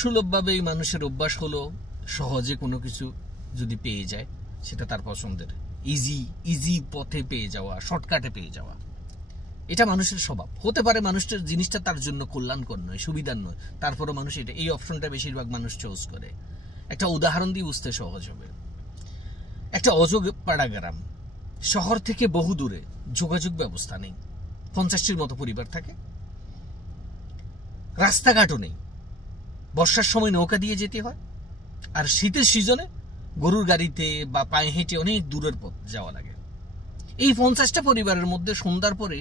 সুলভভাবে এই মানুষের অভ্যাস হলো সহজে কোনো কিছু যদি পেয়ে যায় সেটা তার পছন্দের, ইজি পথে পেয়ে যাওয়া, শর্টকাটে পেয়ে যাওয়া, এটা মানুষের স্বভাব। হতে পারে মানুষের জিনিসটা তার জন্য কল্যাণকর নয়, সুবিধার নয়, তারপরও মানুষ এই অপশনটা বেশিরভাগ মানুষ চুজ করে। একটা উদাহরণ দিয়ে বুঝতে সহজ হবে। একটা অজপাড়া গ্রাম, শহর থেকে বহু দূরে, যোগাযোগ ব্যবস্থা নেই, 50টির মতো পরিবার থাকে, রাস্তাঘাটও নেই, বর্ষার সময় নৌকা দিয়ে যেতে হয়, আর শীতের সিজনে গরুর গাড়িতে বা পায়ে হেঁটে অনেক দূরের পথ যাওয়া লাগে। এই 50টা পরিবারের মধ্যে সন্ধ্যার পরে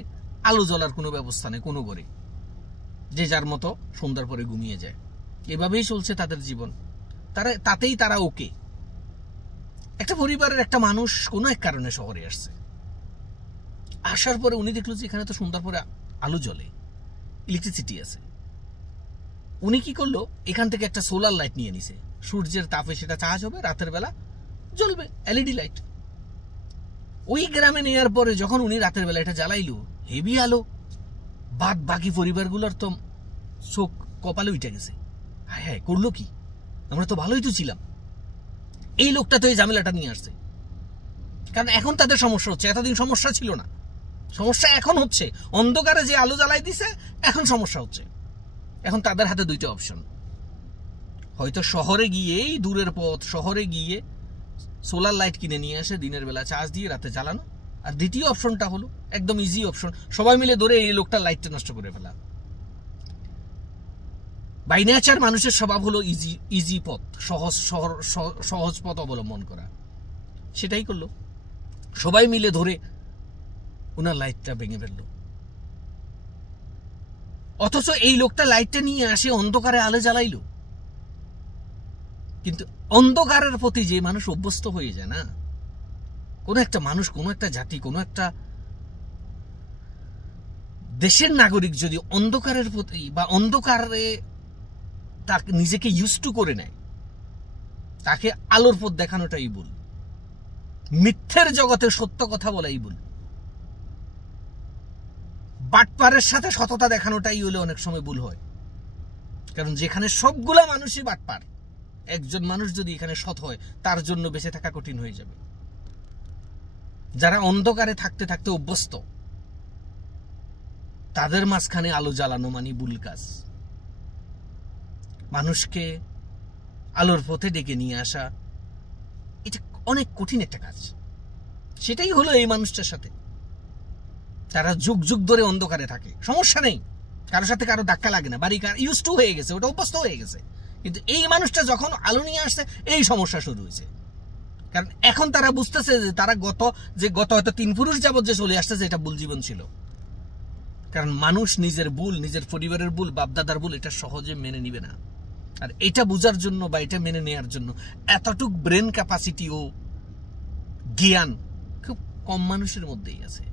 আলো জ্বলার কোনো ব্যবস্থা নেই কোনো ঘরে, যে যার মতো সন্ধ্যার পরে ঘুমিয়ে যায়। এভাবেই চলছে তাদের জীবন, তাতেই তারা ওকে। একটা পরিবারের একটা মানুষ কোনো এক কারণে শহরে আসছে, আসার পরে উনি দেখলো যে এখানে তো সন্ধ্যার পরে আলো জ্বলে, ইলেকট্রিসিটি আছে। উনি কি করলো, এখান থেকে একটা সোলার লাইট নিয়ে নিছে, সূর্যের তাপে সেটা চার্জ হবে, রাতের বেলা জ্বলবে, এলইডি লাইট। ওই গ্রামে নেওয়ার পরে যখন উনি রাতের বেলা এটা জ্বালাইলো, হেভি আলো, বাকি পরিবারগুলোর তো চোখ কপালে উঠে গেছে। হ্যাঁ, করলো কি, আমরা তো ভালোই তো ছিলাম। এই লোকটা তো এই ঝামেলাটা নিয়ে আসছে, কারণ এখন তাদের সমস্যা হচ্ছে, এতদিন সমস্যা ছিল না, সমস্যা এখন হচ্ছে। অন্ধকারে যে আলো জ্বালাই দিছে এখন সমস্যা হচ্ছে। এখন তাদের হাতে দুইটা অপশন, হয়তো শহরে গিয়ে, এই দূরের পথ, শহরে গিয়ে সোলার লাইট কিনে নিয়ে আসে, দিনের বেলা চার্জ দিয়ে রাতে জ্বালানো। আর দ্বিতীয় অপশনটা হলো একদম ইজি অপশন, সবাই মিলে ধরে এই লোকটা লাইটটা নষ্ট করে ফেলা। বাই নেচার মানুষের স্বভাব হলো ইজি পথ, সহজ পথ অবলম্বন করা। সেটাই করলো, সবাই মিলে ধরে ওনার লাইটটা ভেঙে ফেললো। অথচ এই লোকটা লাইটটা নিয়ে আসে অন্ধকারে আলো জ্বালাইলো। কিন্তু অন্ধকারের প্রতি যে মানুষ অভ্যস্ত হয়ে যায় না, কোন একটা মানুষ, কোন একটা জাতি, কোন একটা দেশের নাগরিক যদি অন্ধকারের প্রতি বা অন্ধকারে তাকে নিজেকে ইউজ টু করে নেয়, তাকে আলোর পথ দেখানোটাই ভুল, মিথ্যের জগতে সত্য কথা বলাই ভুল, বাটপারের সাথে সততা দেখানোটাই হলে অনেক সময় ভুল হয়। কারণ যেখানে সবগুলা মানুষই বাটপার, একজন মানুষ যদি এখানে সৎ হয়, তার জন্য বেঁচে থাকা কঠিন হয়ে যাবে। যারা অন্ধকারে থাকতে থাকতে অভ্যস্ত, তাদের মাঝখানে আলো জ্বালানো মানে ভুল কাজ। মানুষকে আলোর পথে ডেকে নিয়ে আসা, এটা অনেক কঠিন একটা কাজ। সেটাই হলো এই মানুষটার সাথে। তারা যুগ যুগ ধরে অন্ধকারে থাকে, সমস্যা নেই, কারোর সাথে কারো ধাক্কা লাগে না, বাড়ি ইউজ টু হয়ে গেছে, ওটা অভ্যস্ত হয়ে গেছে। কিন্তু এই মানুষটা যখন আলো নিয়ে আসছে, এই সমস্যা শুরু হয়েছে। কারণ এখন তারা বুঝতেছে যে তারা গত হয়তো 3 পুরুষ যাবত যে চলে আসতেছে, এটা ভুল জীবন ছিল। কারণ মানুষ নিজের ভুল, নিজের পরিবারের ভুল, বাপদাদার ভুল, এটা সহজে মেনে নিবে না। আর এটা বোঝার জন্য বা এটা মেনে নেওয়ার জন্য এতটুক ব্রেন ক্যাপাসিটি ও জ্ঞান খুব কম মানুষের মধ্যেই আছে।